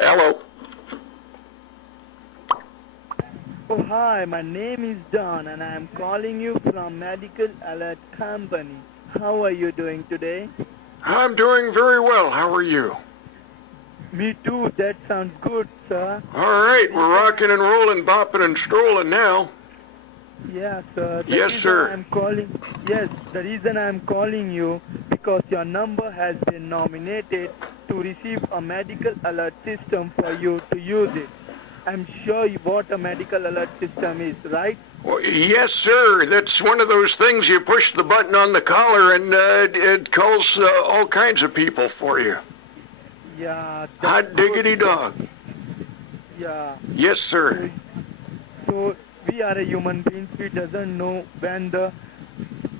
Hello. Oh, hi, my name is Don and I'm calling you from Medical Alert Company. How are you doing today? I'm doing very well. How are you? Me too, that sounds good, sir. All right, we're rocking and rolling, bopping and strolling now. Yeah, sir. Yes, sir. The reason I'm calling you because your number has been nominated to receive a medical alert system for you to use it. I'm sure what a medical alert system is, right? Well, yes, sir. That's one of those things you push the button on the collar and it calls all kinds of people for you. Yeah. Hot diggity dog. Yeah. Yes, sir. So we are a human beings. We doesn't know when the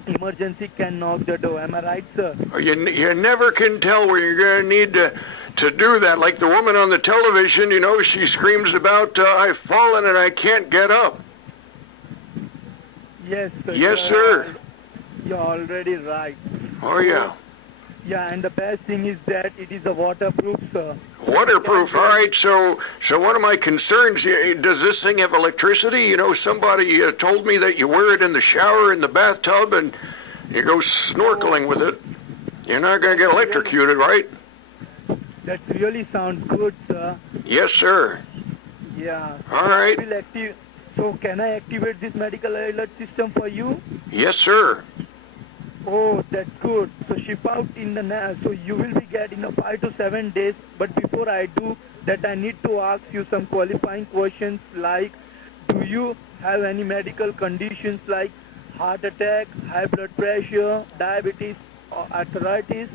emergency can knock the door. Am I right, sir? You never can tell when you're going to need to do that. Like the woman on the television, you know, she screams about, I've fallen and I can't get up. Yes, sir. Yes, sir. You're already right. Oh, yeah. Yeah, and the best thing is that it is a waterproof, sir. Waterproof, all right. So one of my concerns, does this thing have electricity? You know, somebody told me that you wear it in the shower, in the bathtub, and you go snorkeling with it. You're not going to get electrocuted, right? That really sounds good, sir. Yes, sir. Yeah. All right. So can I activate this medical alert system for you? Yes, sir. Oh, that's good. So ship out in the so you will be getting 5 to 7 days. But before I do that, I need to ask you some qualifying questions like, do you have any medical conditions like heart attack, high blood pressure, diabetes, or arthritis?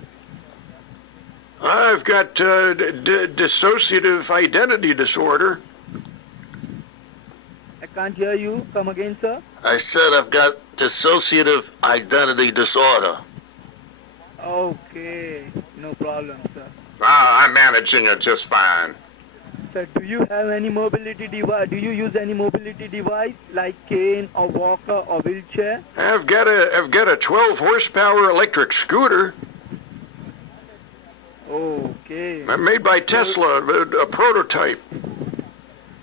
I've got dissociative identity disorder. I can't hear you. Come again, sir. I said I've got dissociative identity disorder. Okay, no problem, sir. I'm managing it just fine. Sir, do you have any mobility device? Do you use any mobility device like cane or walker or wheelchair? I've got a 12 horsepower electric scooter. Okay. Made by Tesla, a prototype.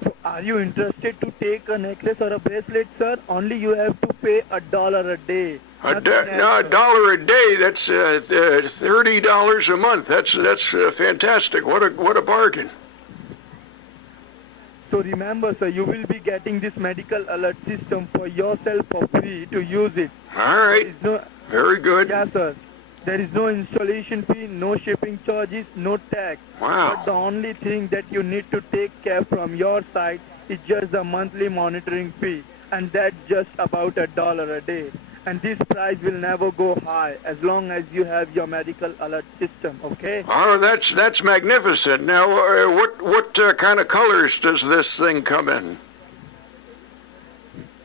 So are you interested to take a necklace or a bracelet, sir? Only you have to pay $1 a day. No, $1 a day. That's $30 a month. That's fantastic. What a bargain. So remember, sir, you will be getting this medical alert system for yourself for free to use it. All right. Very good. Yeah, sir. There is no installation fee, no shipping charges, no tax. Wow. But the only thing that you need to take care from your side is just the monthly monitoring fee. And that's just about $1 a day. And this price will never go high as long as you have your medical alert system, okay? Oh, that's magnificent. Now, what kind of colors does this thing come in?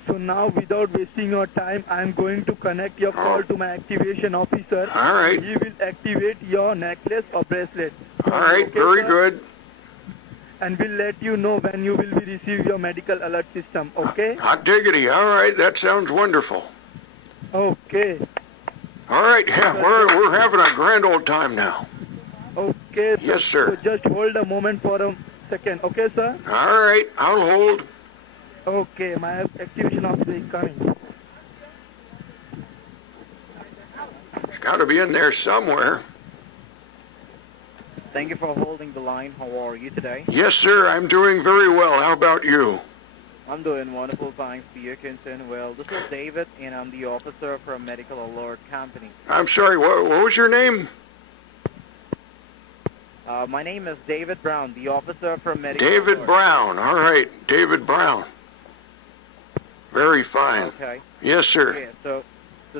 So now, without wasting your time, I'm going to connect your call to my activation officer. All right. He will activate your necklace or bracelet. All right, okay, very sir? good. And we'll let you know when you will be receive your medical alert system, okay? Hot diggity. All right, that sounds wonderful. Okay. All right, yeah, we're having a grand old time now. Okay. Yes, sir. So just hold a moment for a second, okay, sir? All right, I'll hold. Okay, my activation officer is coming. It's got to be in there somewhere. Thank you for holding the line. How are you today? Yes, sir, I'm doing very well. How about you? I'm doing wonderful, thanks for your concern. Well, this is David, and I'm the officer from Medical Alert Company. I'm sorry, what was your name? My name is David Brown, the officer from Medical David Alert. Brown. All right, David Brown. Very fine. Okay. Yes, sir. Okay, so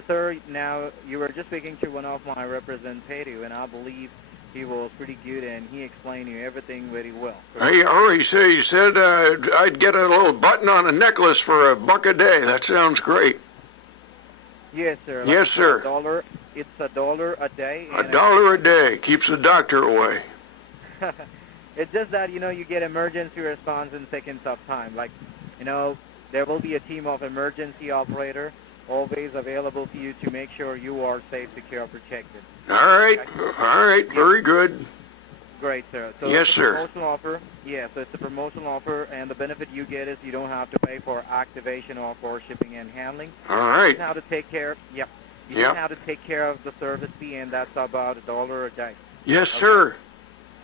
sir, now you were just speaking to one of my representatives, and I believe he was pretty good, and he explained you everything very well. He said I'd get a little button on a necklace for $1 a day. That sounds great. Yes, sir. Yes, sir. It's $1 a day. $1 a day keeps the doctor away. It's just that, you get emergency response in seconds of time. Like, there will be a team of emergency operator always available to you to make sure you are safe, secure, protected. All right, very good. Great, sir. So Yes, it's a sir. promotional offer. Yeah, so it's a promotional offer, and the benefit you get is you don't have to pay for activation or for shipping and handling. All You right. just have to take care. Yep. You Yep. just have to take care of the service fee, and that's about $1 a day. Yes, sir.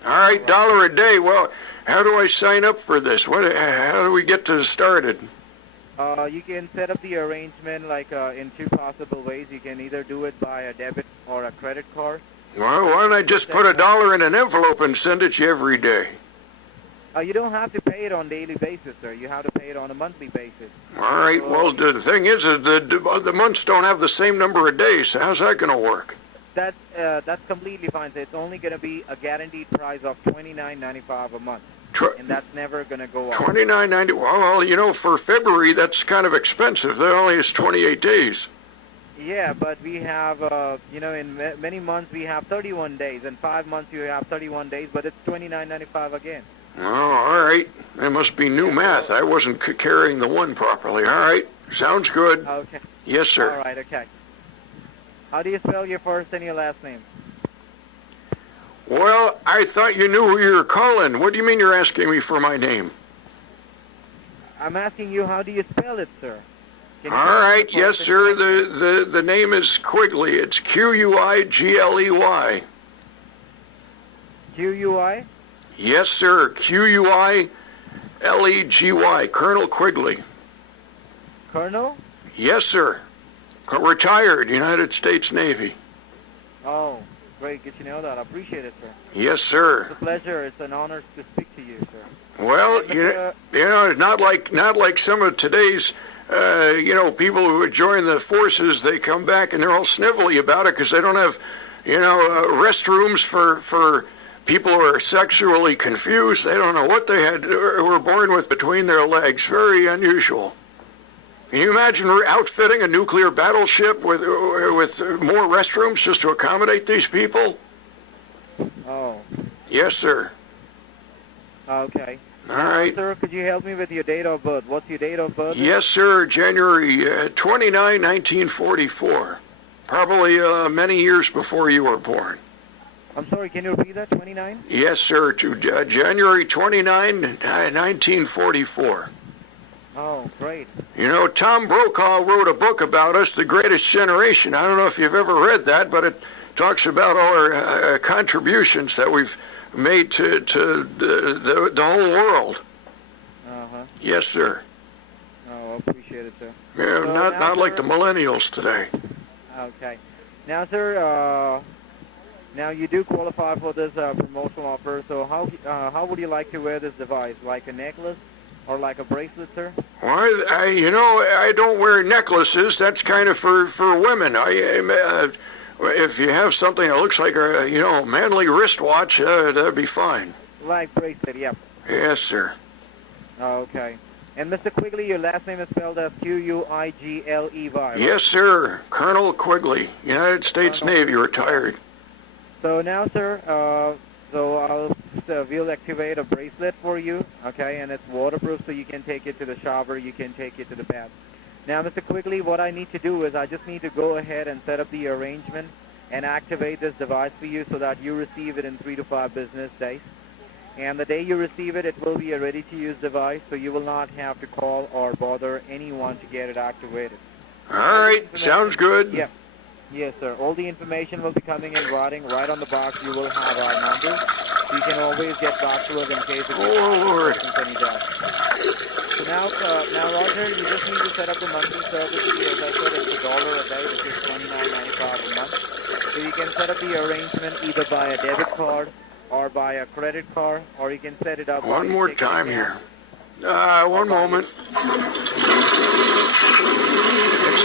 All right, $1 a day. Well, how do I sign up for this? How do we get to started? You can set up the arrangement like in two possible ways. You can either do it by a debit or a credit card. Well, why don't I just put $1 in an envelope and send it to you every day? You don't have to pay it on a daily basis, sir. You have to pay it on a monthly basis. All right. Well, the thing is the months don't have the same number of days. So how's that going to work? That's completely fine. So it's only going to be a guaranteed price of $29.95 a month, and that's never going to go up. $29.90. Well, you know, for February that's kind of expensive. That only is 28 days. Yeah, but we have, you know, in many months we have 31 days. In 5 months you have 31 days, but it's $29.95 again. Oh, all right. That must be new math. I wasn't carrying the one properly. All right. Sounds good. Okay. Yes, sir. All right, okay. How do you spell your first and your last name? Well, I thought you knew who you were calling. What do you mean you're asking me for my name? I'm asking you, how do you spell it, sir? All right. Yes, sir. The name is Quigley. It's Quigley. Q-U-I? Yes, sir. Quileggy. Colonel Quigley. Colonel? Yes, sir. Retired, United States Navy. Oh, great. Good to know that. I appreciate it, sir. Yes, sir. It's a pleasure. It's an honor to speak to you, sir. Well, you know, it's not like some of today's, you know, people who join the forces. They come back and they're all snivelly about it because they don't have, you know, restrooms for people who are sexually confused. They don't know what they were born with between their legs. Very unusual. Can you imagine outfitting a nuclear battleship with more restrooms just to accommodate these people? Oh. Yes, sir. Okay. All right. Sir, could you help me with your date of birth? What's your date of birth? Yes, sir. January 29, 1944. Probably many years before you were born. I'm sorry, can you repeat that? 29? Yes, sir. January 29, 1944. Oh, great. You know, Tom Brokaw wrote a book about us, The Greatest Generation. I don't know if you've ever read that, but it talks about all our contributions that we've made to the whole world. Uh-huh. Yes, sir. Oh, I appreciate it, sir. Yeah, So not like sir, the millennials today. Okay. Now, sir, now you do qualify for this promotional offer, so how would you like to wear this device? Like a necklace or like a bracelet, sir? Well, you know, I don't wear necklaces. That's kind of for women. If you have something that looks like a, you know, manly wristwatch, that'd be fine. Like bracelet, yep. Yes, sir. Okay. And Mr. Quigley, your last name is spelled as Quigley, right? Yes, sir. Colonel Quigley, United States Navy, retired. So now, sir, we'll activate a bracelet for you, okay, and it's waterproof, so you can take it to the shower, you can take it to the bath. Now, Mr. Quigley, what I need to do is I just need to go ahead and set up the arrangement and activate this device for you so that you receive it in 3 to 5 business days. And the day you receive it, it will be a ready-to-use device, so you will not have to call or bother anyone to get it activated. All right, sounds good. Yeah. Yes, sir. All the information will be coming in writing. Right on the box, you will have our number. You can always get back to us in case of any doubt. So now, Roger, you just need to set up the monthly service fee. As I said, it's $1 a day, which is $29.95 a month. So you can set up the arrangement either by a debit card or by a credit card, or you can set it up. One more time here. One moment.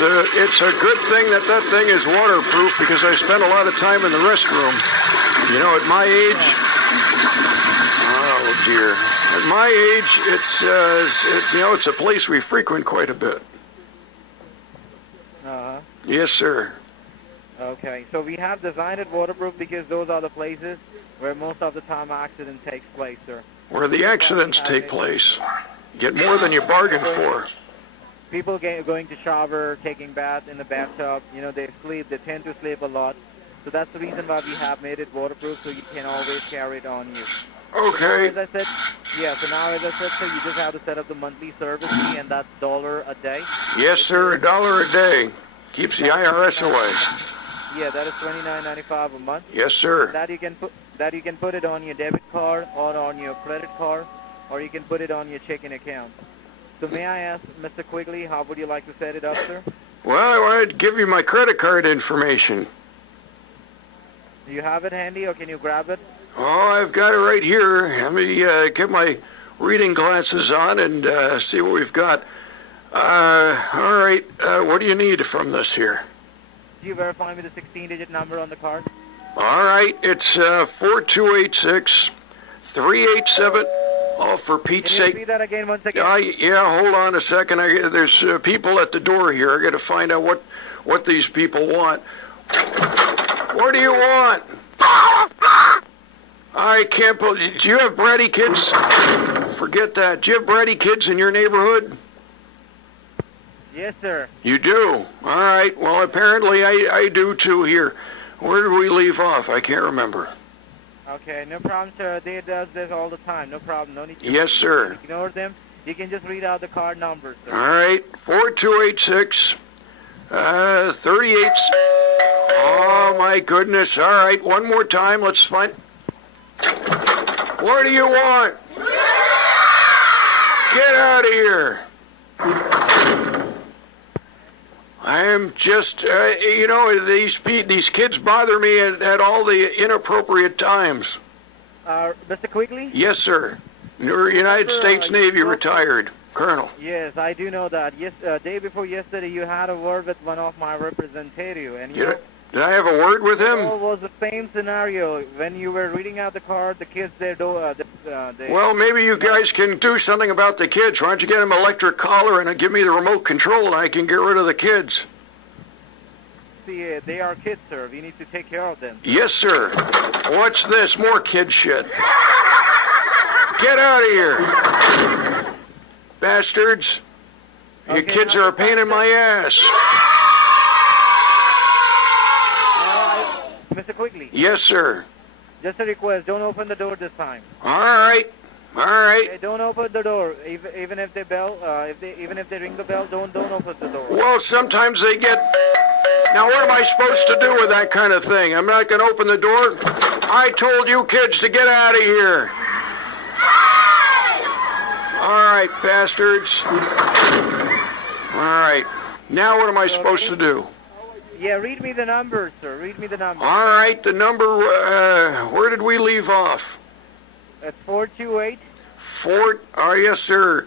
It's a good thing that thing is waterproof because I spend a lot of time in the restroom. You know, at my age, oh dear, at my age, it's you know, it's a place we frequent quite a bit. Uh-huh. Yes, sir. Okay, so we have designed it waterproof because those are the places where most of the time accident takes place, sir. Where the accidents take place. You get more than you bargained for. People going to shower, taking bath in the bathtub, you know, they tend to sleep a lot. So that's the reason why we have made it waterproof, so you can always carry it on you. Okay. So now, as I said, yeah, so now as I said, so you just have to set up the monthly service fee, and that's $1 a day. Yes, sir. $1 a day. Keeps the IRS away. Yeah, that is $29.95 a month. Yes, sir. That you can put it on your debit card or on your credit card, or you can put it on your checking account. So may I ask, Mr. Quigley, how would you like to set it up, sir? Well, I wanted to give you my credit card information. Do you have it handy, or can you grab it? Oh, I've got it right here. Let me get my reading glasses on and see what we've got. All right. What do you need from this here? Do you verify me the 16-digit number on the card? All right. It's 4286-387. Oh, for Pete's Can you sake. repeat that again once again? Yeah, hold on a second. There's people at the door here. I got to find out what these people want. What do you want? I can't believe. Do you have bratty kids? Forget that. Do you have bratty kids in your neighborhood? Yes, sir. You do? All right. Well, apparently I do too here. Where did we leave off? I can't remember. Okay, no problem, sir. They does this all the time. No problem. No need to Yes, sir. ignore them. You can just read out the card number, sir. All right. 4286 38. Oh, my goodness. All right. One more time. Let's find. What do you want? Get out of here. I am just, these kids bother me at all the inappropriate times. Mr. Quigley? Yes, sir. You're United States Navy retired, Colonel. Yes, I do know that. Yes, day before yesterday, you had a word with one of my representatives, and Did I have a word with him? It was the same scenario. When you were reading out the card, the kids, Well, maybe you guys can do something about the kids. Why don't you get them an electric collar and give me the remote control and I can get rid of the kids? See, they are kids, sir. We need to take care of them. Yes, sir. What's this? More kid shit. Get out of here. Bastards. You kids are a pain in my ass. Mr. Quigley. Yes, sir. Just a request. Don't open the door this time. All right. Okay, don't open the door. Even if they even if they ring the bell, don't open the door. Well, sometimes they get. Now, what am I supposed to do with that kind of thing? I'm not going to open the door. I told you kids to get out of here. All right, bastards. All right. Now, what am I supposed to do? Yeah, read me the number, sir. Read me the number. All right, the number, where did we leave off? That's 428. Yes, sir.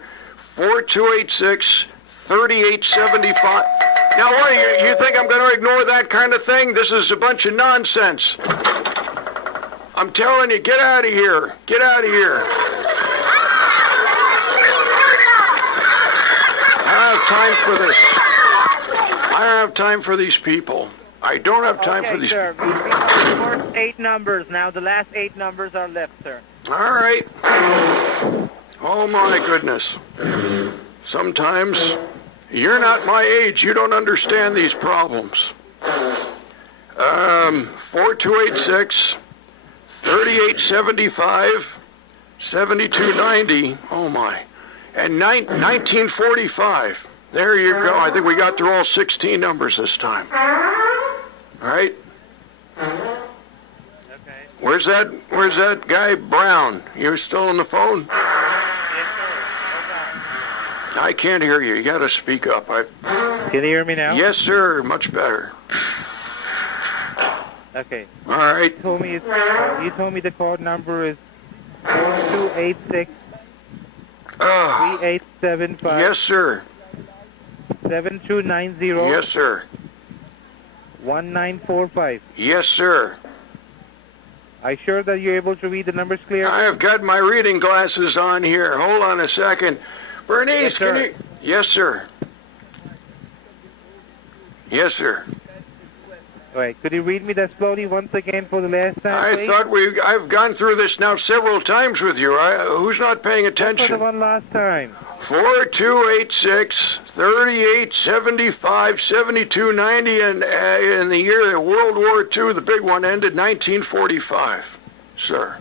4286-3875. Now, what, you think I'm going to ignore that kind of thing? This is a bunch of nonsense. I'm telling you, get out of here. Get out of here. I don't have time for this. I don't have time for these people. I don't have time for these sir. We have the first 8 numbers now. The last 8 numbers are left, sir. All right. Oh, my goodness. Sometimes you're not my age. You don't understand these problems. 4286, 3875, 7290. Oh, my. And 1945. There you go. I think we got through all 16 numbers this time. All right. Okay. Where's that guy Brown? You're still on the phone? Yes, sir. I can't hear you. You got to speak up. Can you hear me now? Yes, sir. Much better. Okay. All right. You told me the code number is 4286 3875. Yes, sir. 7290. Yes, sir. 1945. Yes, sir. Are you sure that you're able to read the numbers clear? I have got my reading glasses on here. Hold on a second. Bernice, Yes, can sir. you... Yes, sir. Yes, sir. Wait, could you read me that slowly once again for the last time, please? I've gone through this now several times with you. Who's not paying attention? For the one last time. 4286, 3875, 7290, and in the year of World War II, the big one ended 1945, sir.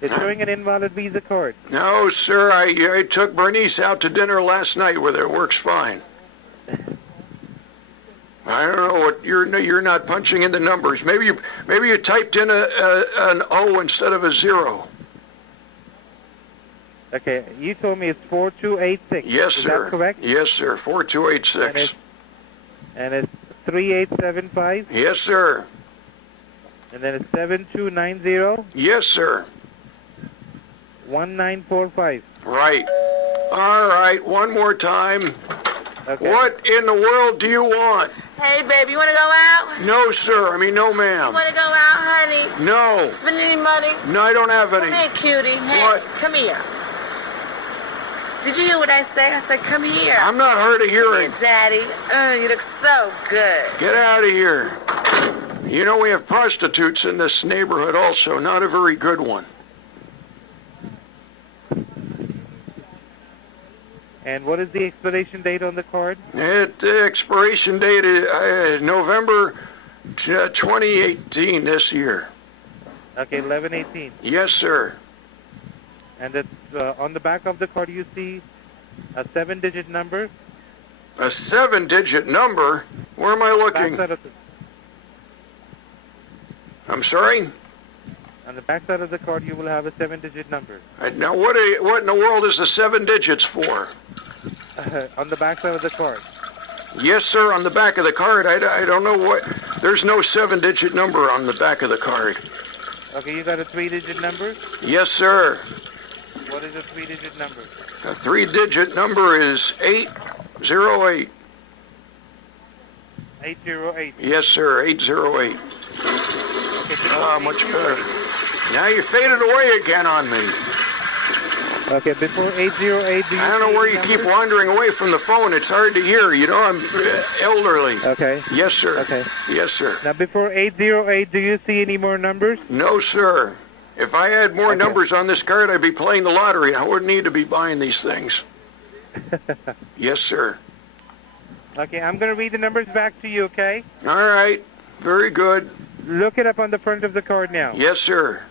It's showing an invalid Visa card. No, sir. I took Bernice out to dinner last night with her. It works fine. I don't know what you're not punching in the numbers. Maybe you typed in an O instead of a 0. Okay, you told me it's 4286. Yes, Is sir. that correct? Yes, sir. 4286. And it's 3875. Yes, sir. And then it's 7290. Yes, sir. 1945. Right. All right. One more time. Okay. What in the world do you want? Hey, baby, you want to go out? No, sir. I mean, no, You ma'am. want to go out, honey? No. Spend any money? No, I don't have any. Hey, cutie. Hey, What? come here. Did you hear what I said? I said, come here. I'm not hard of hearing. Come here, Daddy. You look so good. Get out of here. You know, we have prostitutes in this neighborhood also. Not a very good one. And what is the expiration date on the card? The expiration date is November 2018 this year. Okay, 1118. Yes, sir. And it's on the back of the card you see a 7-digit number. A 7-digit number? Where am I looking? Backside of I'm sorry? on the backside of the card you will have a 7-digit number. Now, what in the world is the 7 digits for? On the backside of the card. Yes, sir, on the back of the card. I don't know what... There's no 7-digit number on the back of the card. Okay, you got a 3-digit number? Yes, sir. What is a 3-digit number? A 3-digit number is 808. 808. Yes, sir, 808. Okay, much better. Now you faded away again on me. Okay, before 808, do you I don't know where you number? keep wandering away from the phone. It's hard to hear. You know, I'm elderly. Okay. Yes, sir. Okay. Yes, sir. Now, before 808, do you see any more numbers? No, sir. If I had more numbers on this card, I'd be playing the lottery. I wouldn't need to be buying these things. Yes, sir. Okay, I'm going to read the numbers back to you, okay? All right. Very good. Look it up on the front of the card now. Yes, sir.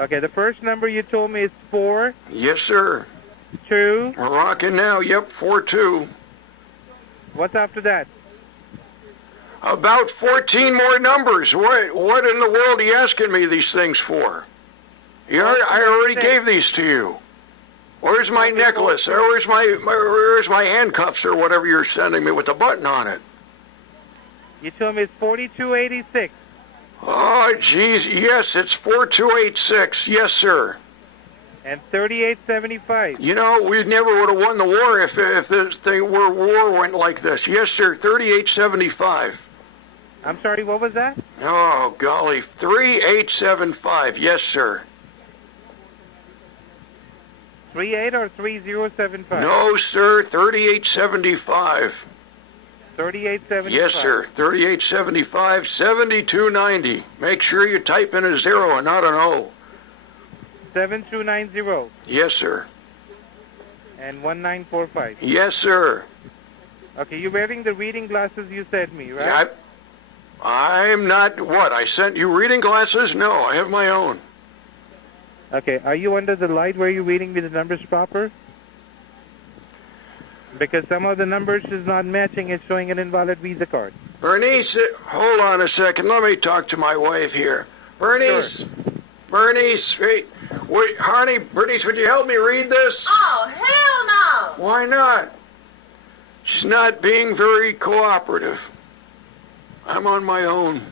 Okay, the first number you told me is 4, Yes, sir. 2. We're rocking now. Yep, 42. What's after that? About 14 more numbers. What in the world are you asking me these things for? I already gave these to you. Where's my necklace? Where's my handcuffs or whatever you're sending me with the button on it? You told me it's 4286. Oh, geez. Yes, it's 4286. Yes, sir. And 3875. You know, we never would have won the war if this war went like this. Yes, sir. 3875. I'm sorry, what was that? Oh, golly. 3875. Yes, sir. 38 or 3075? No, sir. 3875. 3875. Yes, sir. 3875, 7290. Make sure you type in a 0 and not an O. 7290. Yes, sir. And 1945. Yes, sir. Okay, you're wearing the reading glasses you sent me, right? Yeah, I'm not... What, I sent you reading glasses? No, I have my own. Okay, are you under the light where you're reading me the numbers proper? Because some of the numbers is not matching. It's showing an invalid Visa card. Bernice, hold on a second. Let me talk to my wife here. Bernice. Sure. Bernice, wait, honey, Bernice, would you help me read this? Oh, hell no! Why not? She's not being very cooperative. I'm on my own.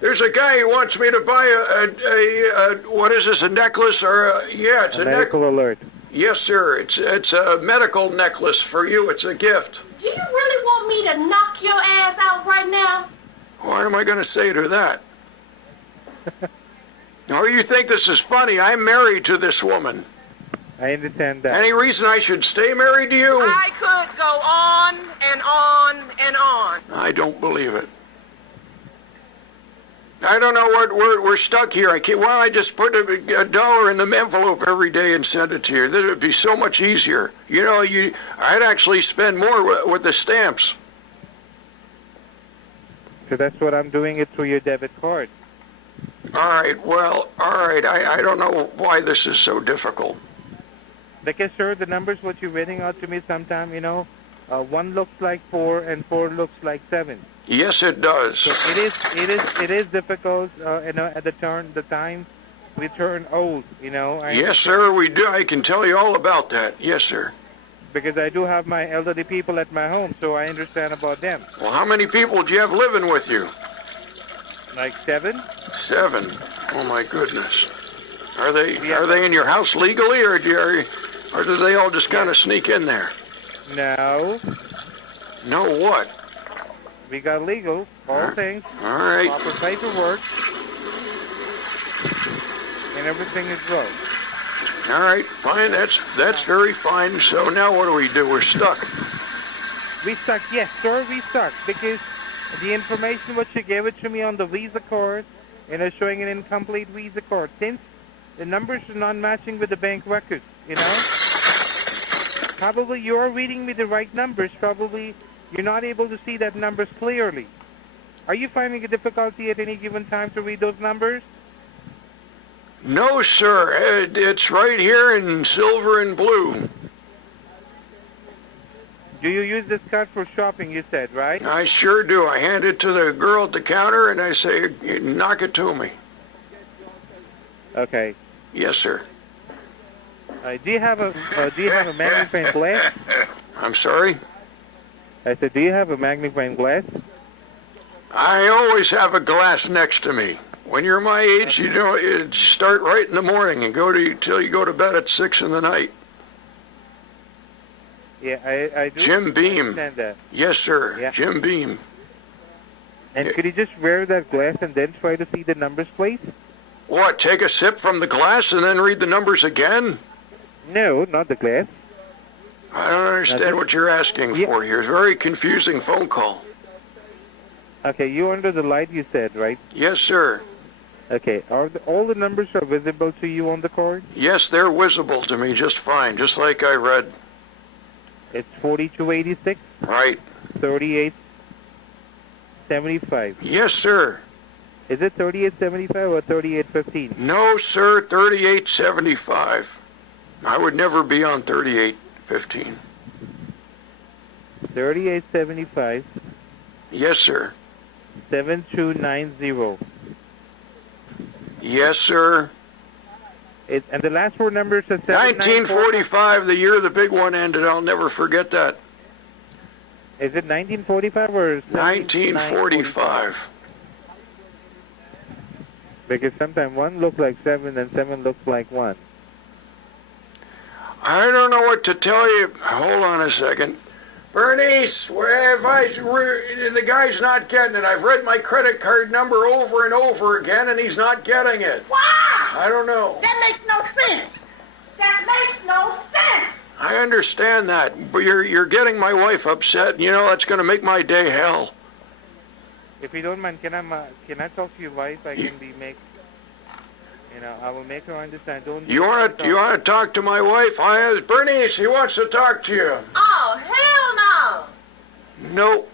There's a guy who wants me to buy a what is this, a necklace or it's a medical alert. Yes, sir. It's a medical necklace for you. It's a gift. Do you really want me to knock your ass out right now? What am I going to say to that? Or you think this is funny? I'm married to this woman. I understand that. Any reason I should stay married to you? I could go on and on and on. I don't believe it. I don't know what we're stuck here. Why don't I just put a dollar in the envelope every day and send it to you? That would be so much easier. You know, I'd actually spend more with the stamps. So that's what I'm doing it through your debit card. All right. I don't know why this is so difficult. Because, sir, the numbers what you're reading out to me sometime, 1 looks like 4 and 4 looks like 7. Yes, it does. So it is difficult, at the time we turn old, Yes, sir, we do. I can tell you all about that. Yes, sir. Because I do have my elderly people at my home, so I understand about them. Well, how many people do you have living with you? Like 7? 7. Oh my goodness. Are they in your house legally, or do they all just kind of sneak in there? No. No what? We got legal, all things. All right. Proper paperwork. And everything is right. All right, fine. That's very fine. So now what do? We're stuck. We stuck, yes, sir, we stuck. Because the information what you gave it to me on the Visa card, showing an incomplete Visa card. Since the numbers are not matching with the bank records, Probably you're reading me the right numbers. Probably you're not able to see that numbers clearly. Are you finding a difficulty at any given time to read those numbers? No, sir. It's right here in silver and blue. Do you use this card for shopping, you said, right? I sure do. I hand it to the girl at the counter, and I say, knock it to me. Okay. Yes, sir. Do you have a magnifying glass? I'm sorry? I said, do you have a magnifying glass? I always have a glass next to me. When you're my age, you start right in the morning and go till you go to bed at 6 in the night. Yeah, I do. Jim Beam. Understand that. Yes, sir. Yeah. Jim Beam. And could you just wear that glass and then try to see the numbers, please? What, take a sip from the glass and then read the numbers again? No, not the glass. I don't understand what you're asking for here. It's a very confusing phone call. Okay, you under the light, you said, right? Yes, sir. Okay, all the numbers are visible to you on the card? Yes, they're visible to me just fine, just like I read. It's 4286? Right. 3875. Yes, sir. Is it 3875 or 3815? No, sir, 3875. I would never be on 3815. 3875. Yes, sir. 7290. Yes, sir. And the last 4 numbers are 1945, the year the big one ended. I'll never forget that. Is it 1945 or 1945? Because sometimes 1 looks like 7 and 7 looks like 1. I don't know what to tell you. Hold on a second. Bernice, the guy's not getting it. I've read my credit card number over and over again, and he's not getting it. Wow! I don't know. That makes no sense. That makes no sense. I understand that, but you're getting my wife upset. That's going to make my day hell. If you don't mind, can I talk to your wife? I will make her understand. You want to talk to my wife? Bernice, he wants to talk to you. Oh, hell no. Nope.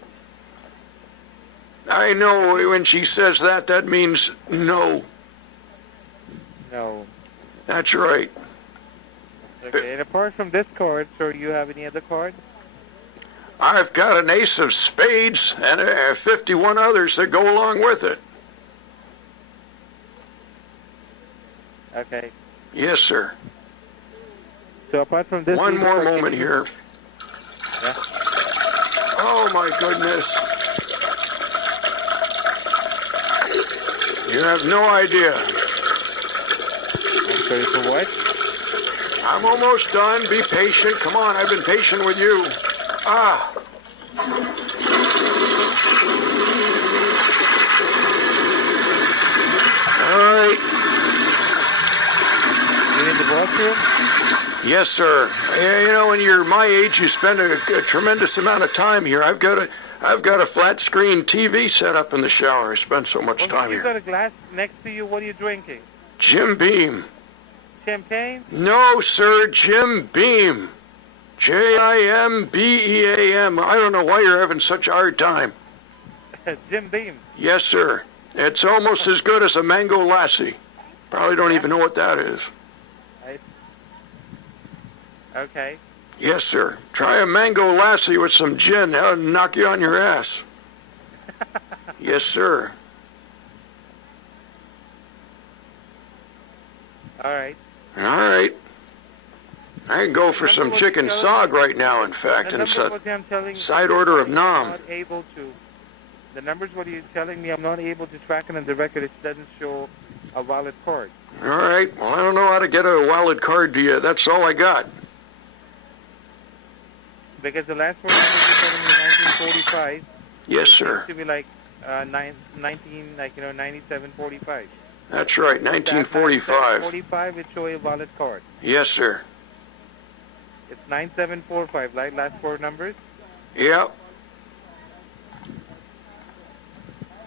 I know when she says that means no. No. That's right. Okay, and apart from this card, sir, do you have any other card? I've got an ace of spades and 51 others that go along with it. Okay. Yes, sir. So apart from this... One more moment here. Yeah. Oh, my goodness. You have no idea. I'm sorry for what? I'm almost done. Be patient. Come on, I've been patient with you. Ah. All right. You in the bathroom? Yes, sir. Yeah, you know, when you're my age, you spend a tremendous amount of time here. I've got a flat screen TV set up in the shower. I spend so much time You here. got a glass next to you. What are you drinking? Jim Beam. Champagne? No, sir, Jim Beam. Jimbeam. I don't know why you're having such a hard time. Jim Beam. Yes, sir. It's almost as good as a mango lassi. Probably don't even know what that is. Okay. Yes, sir. Try a mango lassi with some gin. That'll knock you on your ass. Yes, sir. All right. All right. I can go for some chicken sog right now, in fact, and side order of nam. Not able to. The numbers, what you're telling me, I'm not able to track it on the record. It doesn't show a valid card. All right. Well, I don't know how to get a valid card to you. That's all I got. Because the last four numbers you're telling me 1945. Yes, sir. It seems to be like 9745. That's right, 1945. 45, it shows a valid card. Yes, sir. It's 9745, right? Last four numbers? Yep.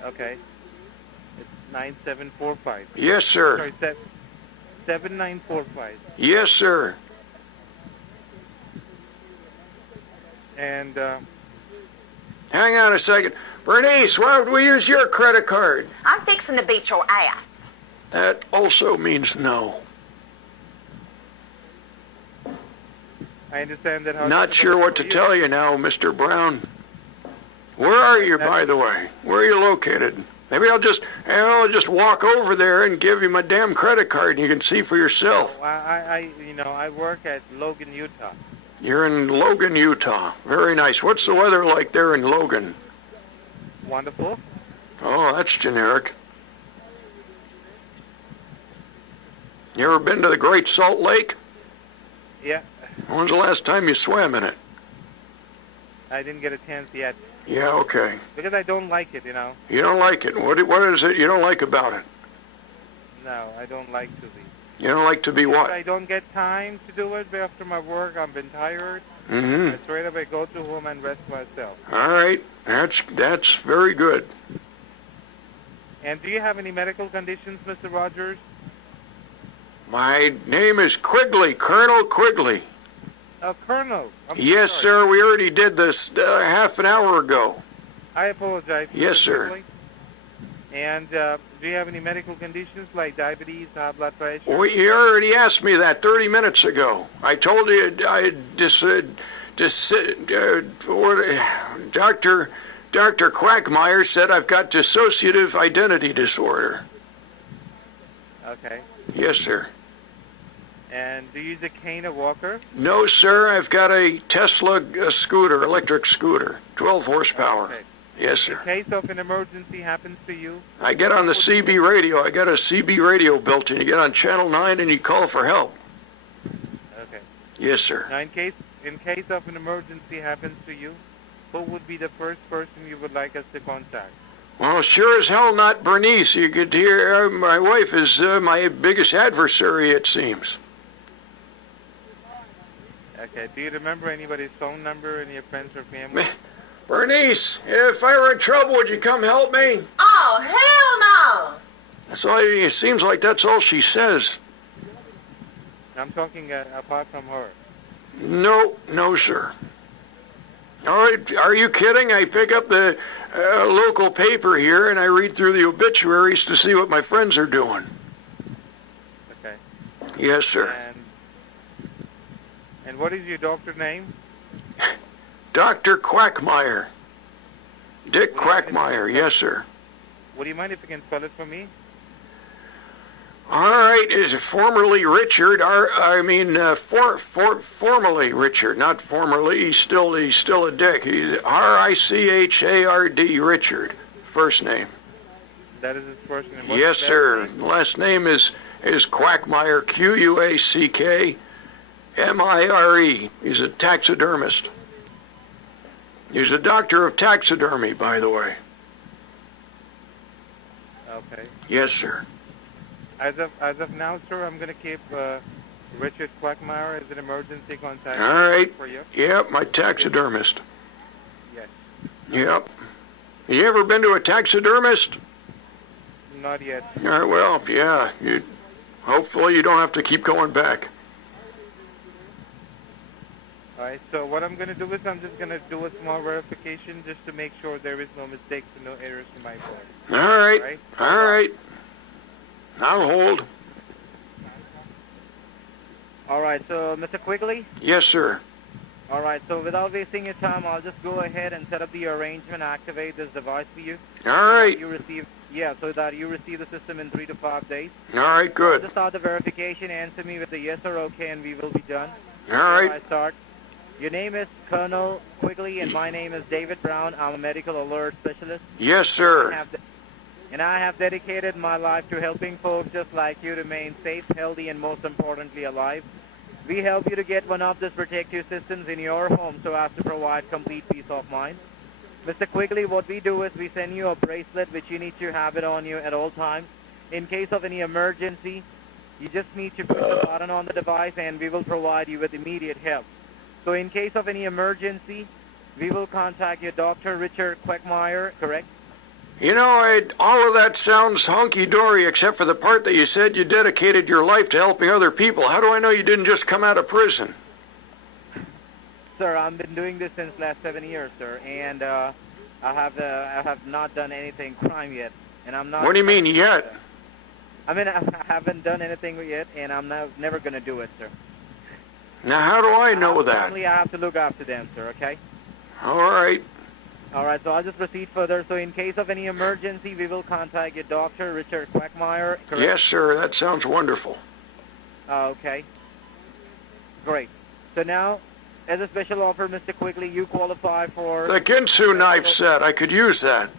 Okay. It's 9745. Yes, sir. Sorry, 7945. Yes, sir. And, hang on a second. Bernice, why would we use your credit card? I'm fixing to beat your ass. That also means no. I understand that. Not sure what to tell you now, Mr. Brown. Where are you, by the way? Where are you located? Maybe I'll just walk over there and give you my damn credit card, and you can see for yourself. I work at Logan, Utah. You're in Logan, Utah. Very nice. What's the weather like there in Logan? Wonderful. Oh, that's generic. You ever been to the Great Salt Lake? Yeah. When's the last time you swam in it? I didn't get a chance yet. Yeah, okay. Because I don't like it, you know. You don't like it. What is it you don't like about it? No, I don't like to be. You don't like to be what? I don't get time to do it after my work. I've been tired. Mm-hmm. Straight up, I go to home and rest myself. All right. That's very good. And do you have any medical conditions, Mr. Rogers? My name is Quigley, Colonel Quigley. Colonel. Yes, sorry. sir. We already did this half an hour ago. I apologize. Yes, Mr. sir. Quigley. And do you have any medical conditions like diabetes, high blood pressure? Well, you already asked me that 30 minutes ago. I told you Dr. Quackmeyer said I've got dissociative identity disorder. Okay. Yes, sir. And do you use a cane or walker? No, sir. I've got a Tesla scooter, electric scooter, 12 horsepower. Okay. Yes, sir. In case of an emergency happens to you? I get on the CB radio. I got a CB radio built in. You get on channel 9 and you call for help. Okay. Yes, sir. Now, in case of an emergency happens to you, who would be the first person you would like us to contact? Well, sure as hell not Bernice. You could hear my wife is my biggest adversary, it seems. Okay. Do you remember anybody's phone number, any of your friends or family? Bernice, if I were in trouble, would you come help me? Oh, hell no! That's all. It seems like that's all she says. I'm talking apart from her. No, sir. All right, are you kidding? I pick up the local paper here and I read through the obituaries to see what my friends are doing. Okay. Yes, sir. And what is your doctor name? Dr. Quackmeyer. Dick Quackmeyer, yes, sir. Would you mind if you can spell it for me? All right, is formerly Richard? Formerly Richard, not formerly. He's still a dick. He's Richard, Richard, first name. That is his first name. Yes, sir. Last name is Quackmeyer, Quackmire. He's a taxidermist. He's a doctor of taxidermy, by the way. Okay. Yes, sir. As of now, sir, I'm going to keep Richard Quagmire is an emergency contact. All right. For you? Yep, my taxidermist. Yes. Yep. You ever been to a taxidermist? Not yet. All right, well, yeah. Hopefully you don't have to keep going back. All right, so what I'm going to do is I'm just going to do a small verification just to make sure there is no mistakes and no errors in my part. All right. All right. I'll hold. All right, so Mr. Quigley? Yes, sir. All right, so without wasting your time, I'll just go ahead and set up the arrangement, activate this device for you. All right. So that you receive the system in 3 to 5 days. All right, good. Just start the verification, answer me with a yes or okay, and we will be done. All right. I start. Your name is Colonel Quigley, and my name is David Brown. I'm a medical alert specialist. Yes, sir. And I have dedicated my life to helping folks just like you remain safe, healthy, and most importantly, alive. We help you to get one of these protective systems in your home so as to provide complete peace of mind. Mr. Quigley, what we do is we send you a bracelet which you need to have it on you at all times. In case of any emergency, you just need to push the button on the device and we will provide you with immediate help. So in case of any emergency, we will contact your doctor, Richard Quagmire, correct? You know, all of that sounds hunky-dory except for the part that you said you dedicated your life to helping other people. How do I know you didn't just come out of prison? Sir, I've been doing this since last 7 years, sir, and I have not done anything crime yet, and I'm not. What do you mean yet? I mean, I haven't done anything yet, and I'm never going to do it, sir. Now, how do I know that? Only I have to look after them, sir, okay? All right. All right, so I'll just proceed further. So in case of any emergency, we will contact your doctor, Richard Quagmire, correct? Yes, sir. That sounds wonderful. Okay. Great. So now, as a special offer, Mr. Quigley, you qualify for... The Ginsu knife set. I could use that.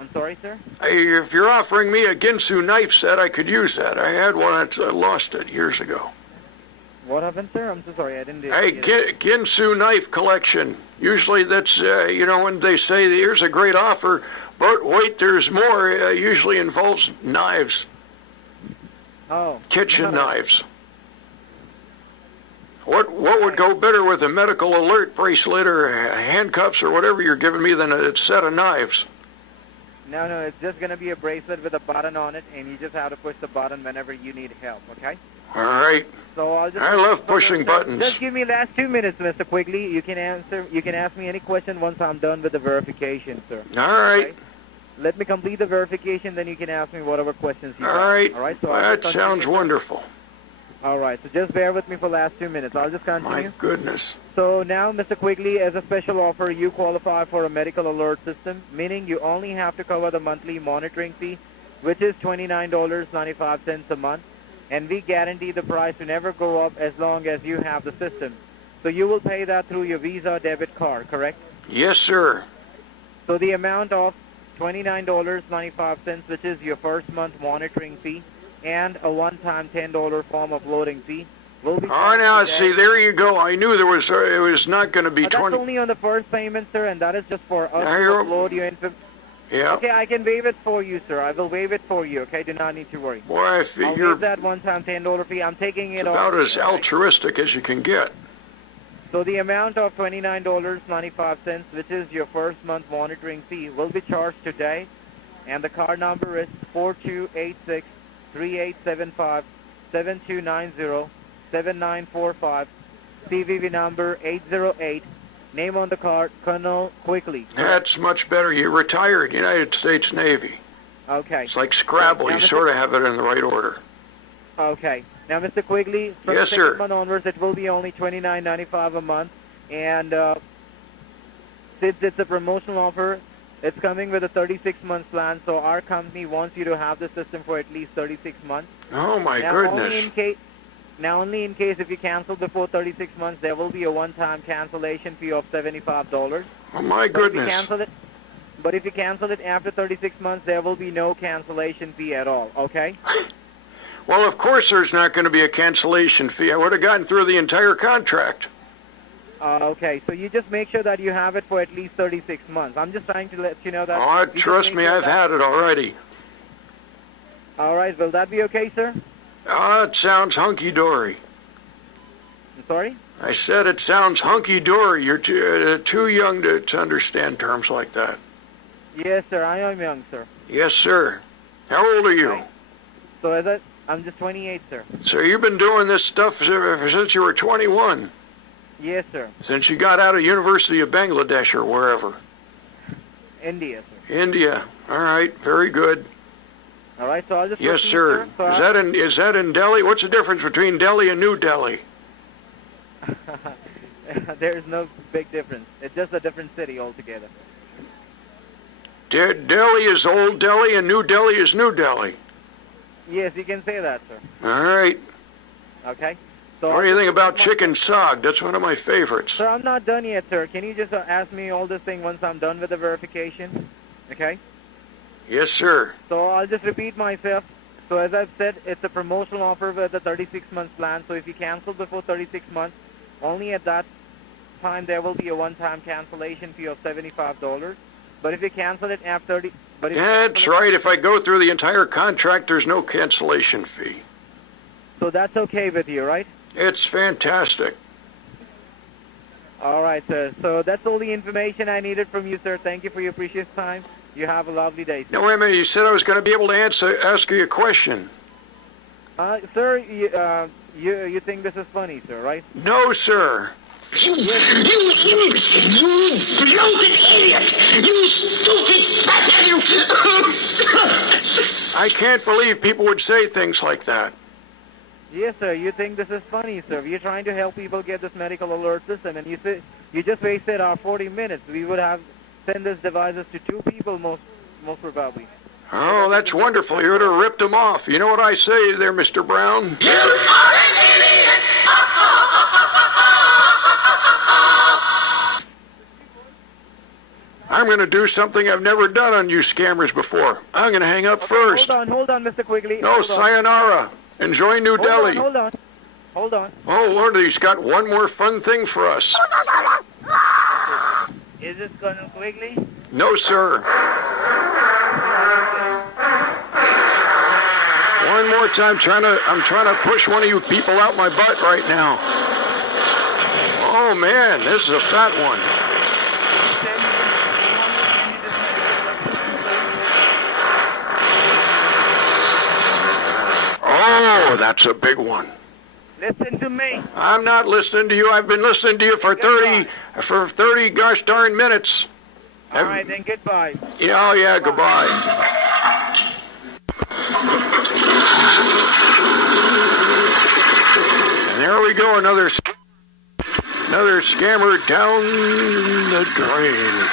I'm sorry, sir? If you're offering me a Ginsu knife set, I could use that. I had one. I lost it years ago. What happened, sir? I'm so sorry. I didn't... Hey, Ginsu knife collection. Usually that's, when they say here's a great offer, but wait, there's more, usually involves knives. Oh. Kitchen knives. What would go better with a medical alert bracelet or handcuffs or whatever you're giving me than a set of knives? No, it's just going to be a bracelet with a button on it, and you just have to push the button whenever you need help, okay? All right. So I love pushing buttons. Just give me last 2 minutes, Mr. Quigley. You can ask me any question once I'm done with the verification, sir. All right. Okay? Let me complete the verification, then you can ask me whatever questions you have. All right. So that sounds wonderful. All right. So just bear with me for the last 2 minutes. I'll just continue. My goodness. So now, Mr. Quigley, as a special offer, you qualify for a medical alert system, meaning you only have to cover the monthly monitoring fee, which is $29.95 a month. And we guarantee the price to never go up as long as you have the system. So you will pay that through your Visa debit card, correct? Yes, sir. So the amount of $29.95, which is your first month monitoring fee, and a one-time $10 form of loading fee, will be... Oh, now, see, there you go. I knew it was not going to be 20... That's only on the first payment, sir, and that is just for us to upload your information. Yeah. Okay, I can waive it for you, sir. I will waive it for you, okay? Do not need to worry. Boy, I figure... I'll waive that one-time $10 fee. I'm taking it off. About as altruistic as you can get. So the amount of $29.95, which is your first month monitoring fee, will be charged today, and the card number is 4286-3875-7290-7945, CVV number 808. Name on the card, Colonel Quigley. That's much better. You retired United States Navy. Okay. It's like Scrabble. You sort of have it in the right order. Okay. Now, Mr. Quigley, from the second month onwards, it will be only $29.95 a month. And since it's a promotional offer, it's coming with a 36-month plan. So our company wants you to have the system for at least 36 months. Oh, my goodness. Only in case if you cancel before 36 months, there will be a one-time cancellation fee of $75. Oh, my goodness. But if you cancel it after 36 months, there will be no cancellation fee at all, okay? Well, of course there's not going to be a cancellation fee. I would have gotten through the entire contract. Okay, so you just make sure that you have it for at least 36 months. I'm just trying to let you know that... Oh, trust me, I've had it already. All right, will that be okay, sir? Oh, it sounds hunky-dory. I'm sorry? I said it sounds hunky-dory. You're too young to understand terms like that. Yes, sir. I am young, sir. Yes, sir. How old are you? Right. So I'm just 28, sir. So you've been doing this stuff ever since you were 21? Yes, sir. Since you got out of University of Bangladesh or wherever? India, sir. India. All right. Very good. All right, so I'll just... Yes, sir. So Is that in Delhi? What's the difference between Delhi and New Delhi? There's no big difference. It's just a different city altogether. Delhi is Old Delhi and New Delhi is New Delhi. Yes, you can say that, sir. All right. Okay. So What do you think about chicken sog? That's one of my favorites. Sir, I'm not done yet, sir. Can you just ask me all this thing once I'm done with the verification? Okay? Yes, sir. So I'll just repeat myself. So as I've said, it's a promotional offer with a 36-month plan. So if you cancel before 36 months, only at that time there will be a one-time cancellation fee of $75. But if you cancel it after 30... That's right. If I go through the entire contract, there's no cancellation fee. So that's okay with you, right? It's fantastic. All right, sir. So that's all the information I needed from you, sir. Thank you for your precious time. You have a lovely day, sir. Now, wait a minute. You said I was going to be able to ask you a question. Sir, you think this is funny, sir, right? No, sir. You imbecile! You bloated idiot! You stupid fat you! I can't believe people would say things like that. Yes, sir. You think this is funny, sir. We're trying to help people get this medical alert system, and you just wasted our 40 minutes. We would have sent these devices to 2 people, most probably. Oh, that's wonderful. You would have ripped them off. You know what I say there, Mr. Brown? You are an idiot! I'm going to do something I've never done on you scammers before. I'm going to hang up first. Hold on, Mr. Quigley. No, sayonara. Enjoy New Delhi. Hold on. Oh, Lord, he's got one more fun thing for us. Is this Colonel Quigley? No, sir. One more time, I'm trying to push one of you people out my butt right now. Oh, man, this is a fat one. Oh, that's a big one. Listen to me. I'm not listening to you. I've been listening to you for 30 gosh darn minutes. All right, then goodbye. Yeah, oh yeah, goodbye. And there we go, another scammer down the drain.